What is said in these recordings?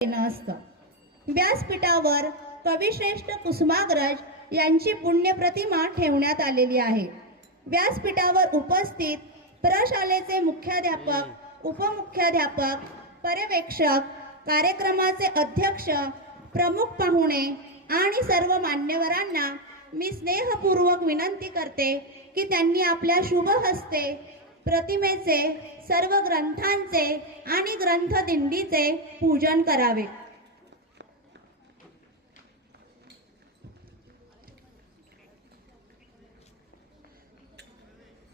असतं। व्यासपीठावर कविश्रेष्ठ कुसुमाग्रज यांची पुण्यप्रतिमा ठेवण्यात आलेली आहे। व्यासपीठावर उपस्थित प्रशालेचे मुख्याध्यापक, उपमुख्याध्यापक, पर्यवेक्षक, कार्यक्रमाचे अध्यक्ष, प्रमुख पाहुणे आणि सर्व मान्यवरांना मी स्नेहपूर्वक विनंती करते की त्यांनी आपल्या शुभ हस्ते प्रतिमेचे, सर्व ग्रंथांचे आणि ग्रंथदिंडीचे पूजन करावे।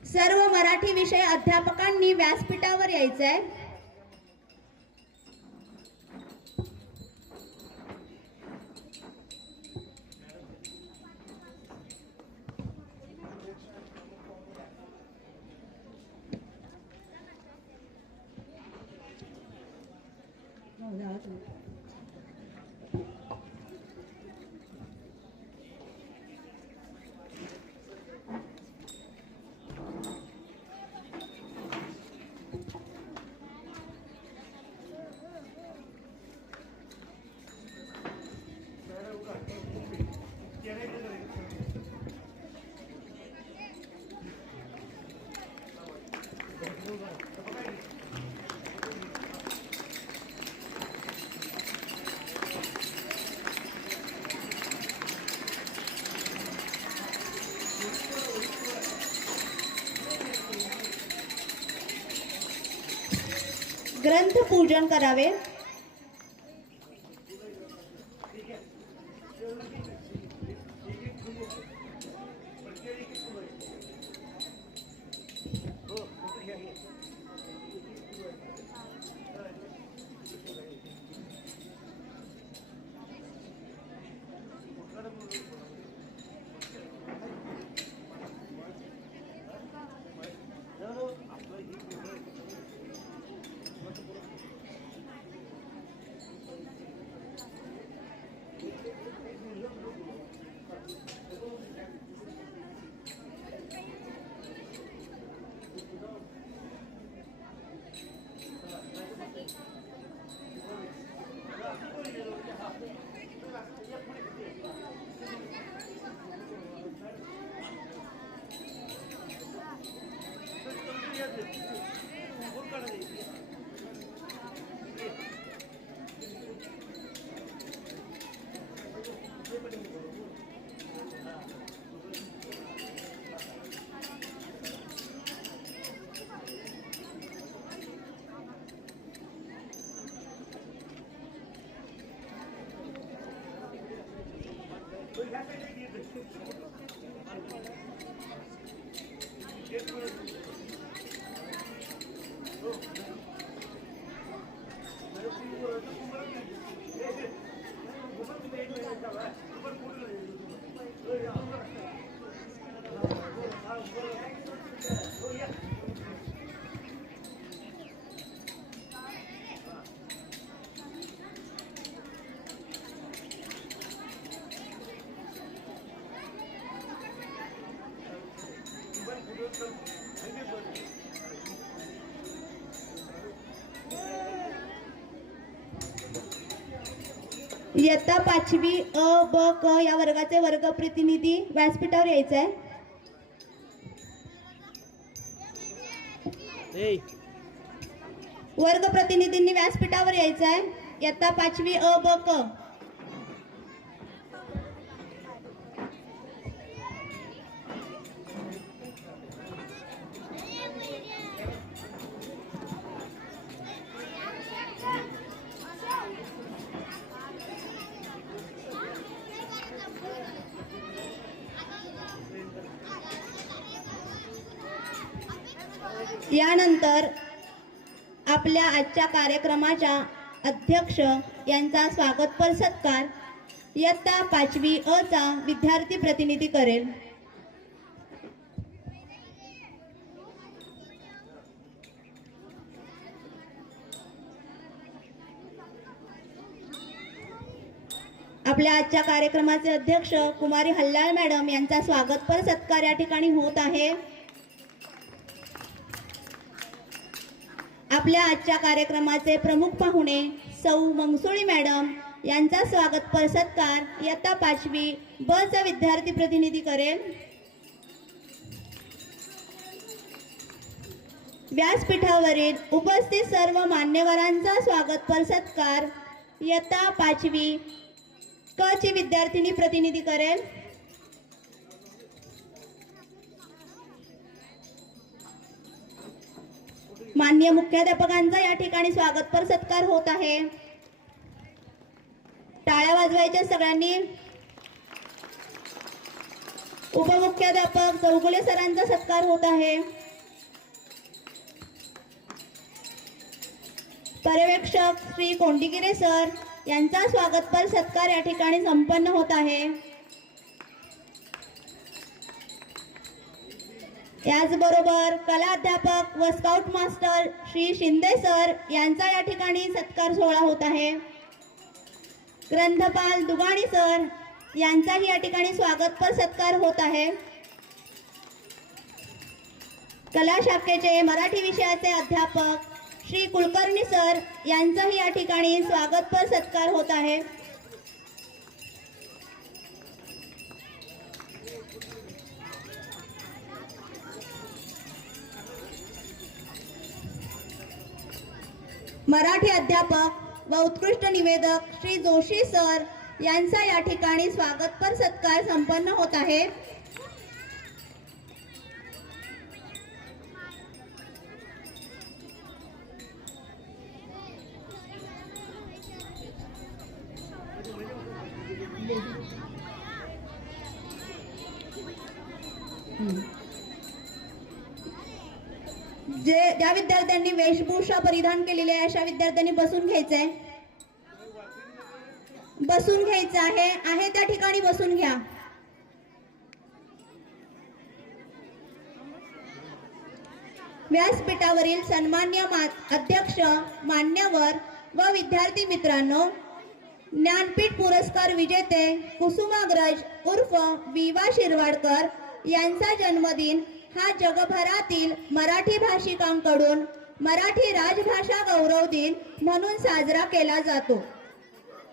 सर्व मराठी विषय अध्यापकांनी व्यासपीठावर यायचे आहे। ग्रंथ पूजन करावे। इयत्ता 5वी अ ब क या वर्गाचे वर्ग प्रतिनिधी व्यासपीठावर यायचे आहे। वर्ग प्रतिनिधींनी व्यासपीठावर यायचे आहे। इयत्ता 5वी अ ब क। यानंतर आपल्या आजच्या कार्यक्रमाच्या अध्यक्ष यांचा स्वागतपर सत्कार इयत्ता 5वी अ चा विद्यार्थी प्रतिनिधी करेल। आपल्या आजच्या कार्यक्रमाचे अध्यक्ष कुमारी हल्लाळ मॅडम यांचा स्वागतपर सत्कार या ठिकाणी होत आहे। आपल्या आजच्या कार्यक्रमाचे प्रमुख पाहुणे सौ मंगसुळी मॅडम यांचा स्वागतपर सत्कार इयत्ता 5वी ब चा विद्यार्थी प्रतिनिधी करेल. व्यासपीठावरील उपस्थित सर्व मान्यवरांचा स्वागतपर सत्कार इयत्ता 5वी क ची विद्यार्थिनी प्रतिनिधी करेल. माननीय मुख्याध्यापकांचा या ठिकाणी स्वागतपर सत्कार होत आहे. टाळ्या वाजवायच्या सगळ्यांनी. उपमुख्याध्यापक चौगुले सरांचा सत्कार होत आहे. पर्यवेक्षक श्री कोंडिगिरे सर यांचा स्वागतपर सत्कार या ठिकाणी संपन्न होत आहे. याचबरोबर कला अध्यापक व scout master Shri Shinde sir यांचा या ठिकाणी सत्कार सोहळा होत आहे. ग्रंथपाल दुगाणी सर यांचाही या ठिकाणी स्वागतपर सत्कार होत आहे. कला शाखेचे मराठी विषयाचे अध्यापक श्री कुलकर्णी सर यांचाही या ठिकाणी स्वागतपर सत्कार होत आहे. मराठी अध्यापक व उत्कृष्ट निवेदक श्री जोशी सर यांचा या ठिकाणी स्वागतपर सत्कार संपन्न होत आहे. ज्या विद्यार्थ्यांनी वेशभूषा परिधान केलेली आहे अशा विद्यार्थ्यांनी बसून घ्यायचंय. बसून घ्यायचं आहे त्या ठिकाणी बसून घ्या. व्यासपीठावरील सन्मान्य अध्यक्ष, मान्यवर व विद्यार्थी मित्रांनो, ज्ञानपीठ पुरस्कार विजेते कुसुमाग्रज उर्फ विवा शिरवाडकर यांचा जन्मदिन हा जगभरातील मराठी भाषिकांकडून मराठी राजभाषा गौरव दिन म्हणून साजरा केला जातो.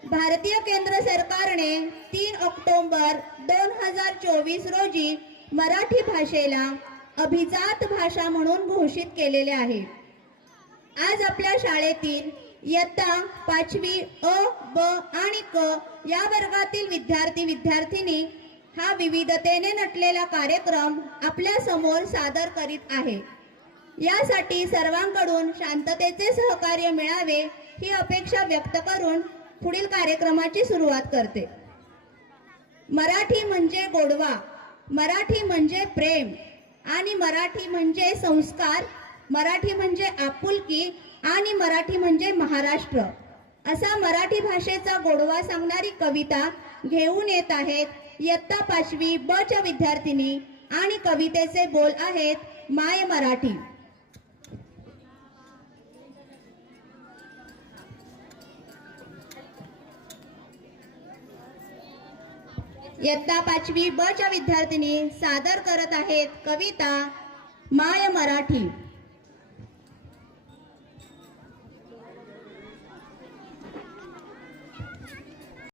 भारतीय केंद्र सरकारने 3 ऑक्टोबर 2024 रोजी मराठी भाषेला अभिजात भाषा म्हणून घोषित केलेले आहे. आज आपल्या शाळेतील इयत्ता 5वी अ, ब आणि क या वर्गातील विद्यार्थी विद्यार्थिनी हा विविधतेने नटलेला कार्यक्रम आपल्या समोर सादर करीत आहे. यासाठी सर्वांकडून शांततेचे सहकार्य मिळावे ही अपेक्षा व्यक्त करून पुढील कार्यक्रमाची सुरुवात करते. मराठी म्हणजे गोडवा, मराठी म्हणजे प्रेम आणि मराठी म्हणजे संस्कार, मराठी म्हणजे आपुलकी आणि मराठी म्हणजे महाराष्ट्र असा मराठी भाषेचा गोडवा सांगणारी कविता घेऊन येत आहेत इयत्ता 5वी ब च्या विद्यार्थिनी आणि कवितेचे बोल आहेत माय मराठी. इयत्ता 5वी ब च्या विद्यार्थिनी सादर करत आहेत कविता माय मराठी.